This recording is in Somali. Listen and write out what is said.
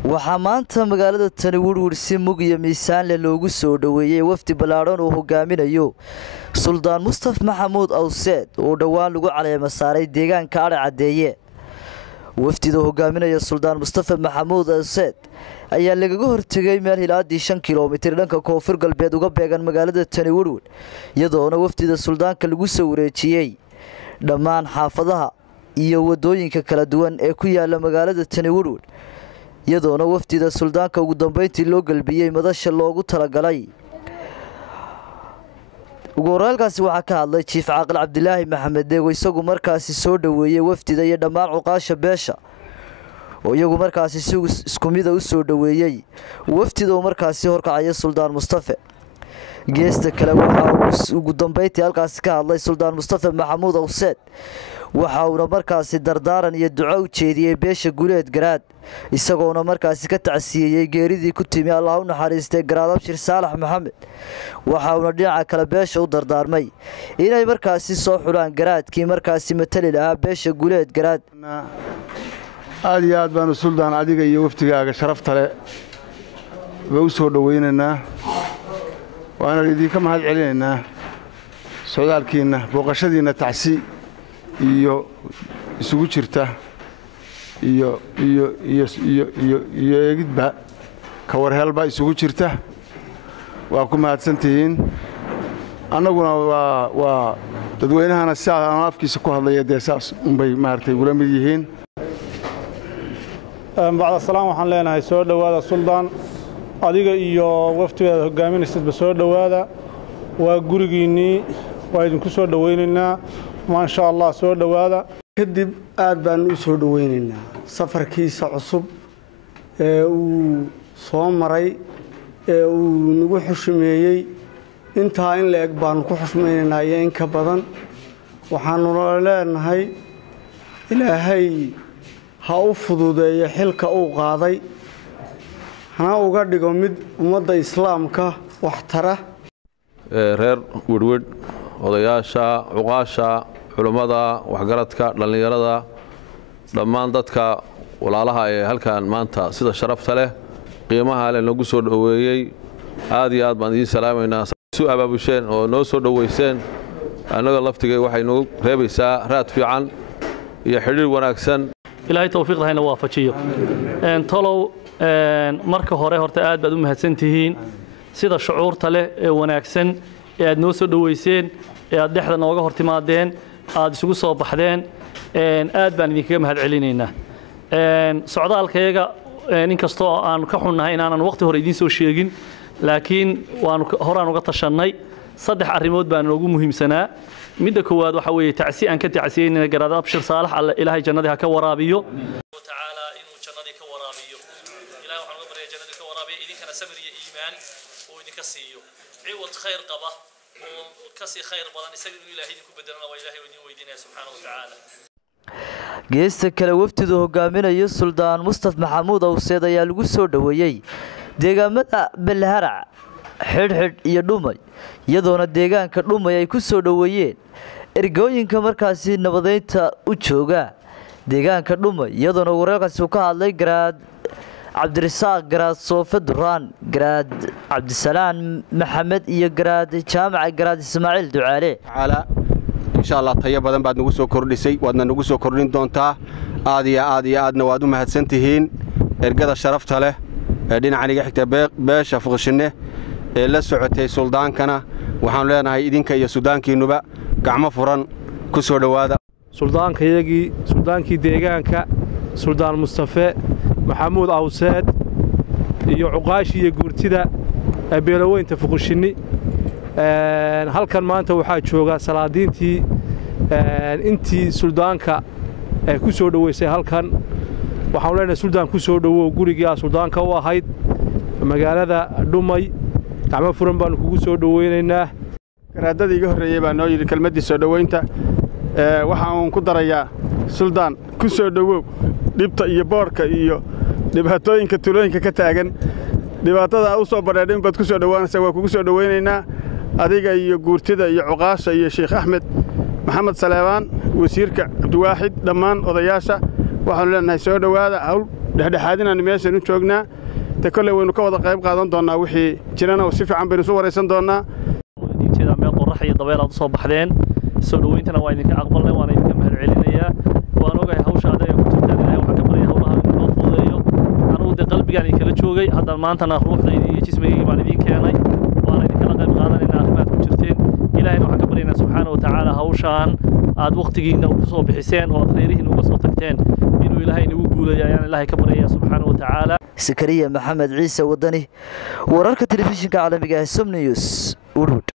waxaa maanta magaalada Tani Woodward si mug iyo miisaan leh loogu soo dhaweeyay wafdi ballaaran oo hogaaminayo Suldaan Mustafa Maxamuud Awseed oo dhawaan lagu caleema saaray deegaanka Ari Cadeeye. wafdida hogaaminaya Suldaan Mustafa Maxamuud Awseed ayaa lagaga hortagay meel hilaadii 5 kiiloomitir dhanka koonfur galbeed uga beegan magaalada Tani Woodward, iyadoona wafdida suldaanka lagu soo wareejiyay dhammaan xaafadaha iyo wadooyinka kala duwan ee ku yaala magaalada Tani Woodward, iyadoona wafdida suldaanka ugu dambeyntii loo galbiyay madasha loogu talagalay. ugu horreelkaasi waxaa ka hadlay Chief Caaqil Cabdilaahi Maxamed Deego isagu markaasi soo dhaweeyay wafdida iyo dhammaan cuqaasha beesha oo iyagu markaasi isku mid u soo dhaweeyay wafdida oo markaasi horkacaya Suldaan Mustafa. geesta kale waxa ugu dambeyntii halkaasi ka hadlay Suldaan Mustafa Maxamuud Awseed waxa uu markaasi dardaaran iyo duco u jeediyay beesha Guuleed Garaad isagoona markaasi ka tacsiyay geeridii ku timi Allah u naxariistay Garaad Abshir Saalax Maxamed. waxa uu dhinaca kale beesha u dardaarmay inay markaasi soo xulaan garaadkii markaasi matali lahaa beesha Guuleed Garaad. aad iyo aad baan Suldaan adiga iyo waftigaaga sharafta leh u soo dhaweynaynaa waana idinka mahad celinaynaa socdaalkiina booqashadiina tacsi iyo isugu jirta iyo eegidba ka warhelba isugu jirta waa ku mahadsantihiin. annaguna waa dadweynahana si aan afkiisa ku hadlaya deesaas unbay maartay ula mid yihiin. bacda salaam waxaan leenahay soo dhawaada Suldaan adiga iyo waftigeeda hogaaminaysidba soo dhawaada waa gurigiinii waa idinku soo dhaweynaynaa ma sha Allah soo dhawaada. kadib aad baan u soo dhaweynaynaa safarkiisa cusub ee uu soo maray ee uu nagu xushmeeyay inta in la eg baan ku xushmeynaynaa in ka badan waxaanu leenahay ilaahay ha u fududeeyo xilka uu qaaday hana uga dhigo mid ummadda islaamka wax tara. reer Woodward odayaasha cuqaasha culimada waxgaradka dhalinyarada dhammaan dadka walaalaha ee halkan maanta sida sharafta leh qiimaha leh nagu soo dhaweeyay aad iyo aad baan idin salaameynaa soo abaabusheen oo noo soo dhaweyseen anaga laftigay waxay nagu reebaysaa raad fiican iyo xiriir wanaagsan. ilaahay tawfiiqda hayna waafajiyo tolow marka hore horta aad baad u mahadsantihiin sida shucuurta leh ee wanaagsan ee aad noo soo dhaweyseen ee aad dhexda nooga hortimaadeen aad isugu soo baxdeen aad baan idinkaga mahad celinaynaa. socdaalkayga inkastoo aan ka xunnahay inaanan waqti hore idiin soo sheegin laakiin horaan uga tashanay 3 arrimood baan noogu muhiimsanaa. midda koowaad waxa weeye tacsi aan ka tacsiyeynaa Garaad Abshir Saalax alla ilaahay jannada ha ka waraabiyo taala inuu jannada ka waraabiyo ilaahay waxaan uga baryaa jannada ka waraabiyo idinkana sabir iyo iimaan oo idinka siiyo ciwad khayr qaba oo ka sii khayr badan isaga inuu ilaahay idinku bedelana waa ilaahay idin weydiinaya subhanahu wa ta'ala. geesta kale wafdidu hogaaminayo Suldaan Mustafa Maxamuud Awseed ayaa lagu soo dhaweeyay deegaamada Balharac xidhxidh iyo Dhumay iyadoona deegaanka Dhumay ay ku soo dhaweeyeen ergooyinka markaasi nabadeynta u jooga deegaanka Dhumay iyadoona wararkaasi ka hadlay Garaad Cabdirasaaq Garaad Soofe Duraan Garaad Cabdisalaan Maxamed iyo Garaad Jaamac Garaad Ismaaciil Ducaale insha Allah tayo badan baad nagu soo kordhisay waadna nagu soo kordhin doontaa aad iyo aadna waad u mahadsantihiin ergada sharafta leh ee dhinacaniga xigta beesha fuqshine ee la socotay suldaankana waxaan leenahay idinka iyo suudaankiinuba gacmo furan ku soo dhawaada. suldaankii deegaanka Suldaan Mustafa Maxamuud Awseed iyo cuqaashi iyo guurtida beelaweynta fuqshine halkan maanta waxaa jooga salaadiintii intii suldaanka ku soo dhaweysay halkan waxaan leenahay suldaan ku soo dhawow guriga suldaanka u ahayd magaalada Dhumay gacmo furan baan kugu soo dhaweynaynaa. garaadada iga horeeyay baa noo yiri kelmadii soo dhaweynta waxaan ku darayaa suldaan ku soo dhawow dhibta iyo boorka iyo dhibaatooyinka tulooyinka ka taagan dhibaatada u soo bareedhin baad ku soo dhawaanaysaa waa kugu soo dhaweynaynaa adiga iyo guurtida iyo cuqaasha iyo Sheekh Axmed Maxamed Saleebaan wasiirka Cabdiwaaxid dhammaan odayaasha waxaan leenahay soo dhawaada hawl dhexdhexaadinaanu meeshan u joognaa ta kolley waynu ka wada qayb qaadan doonnaa wixii jirana si fiican baynu isu waraysan doonnaa jeeda meel qorrax iyo dabeel aad u soo baxdeen soo dhaweyntana waa idinka aqbalnay waana idinka mahad celinayaa waan ogahay hawsha aad ay ku jirtaan ilaahay waxaan ka baryaa hawlaha inuu fududeeyo anugu de qalbigaan idinkala joogay hadda maantana ruuxdayda iyo jismigayga baan idiin keenay waana idinkala qayb qaadanaynaa arrimaad ku jirteen ilaahayna waxaan ka baryaynaa subxaana wa tacaala hawshaan aad waqtigiina ku soo bixiseen oo aad khayrihiin uga soo tagteen inuu ilaahay nagu guuleeyo ayaan ilaahay ka baryayaa subxaana wa tacaala Sakariya Maxamed Ciise Wadani wararka telefishinka caalamiga ah Som News Urud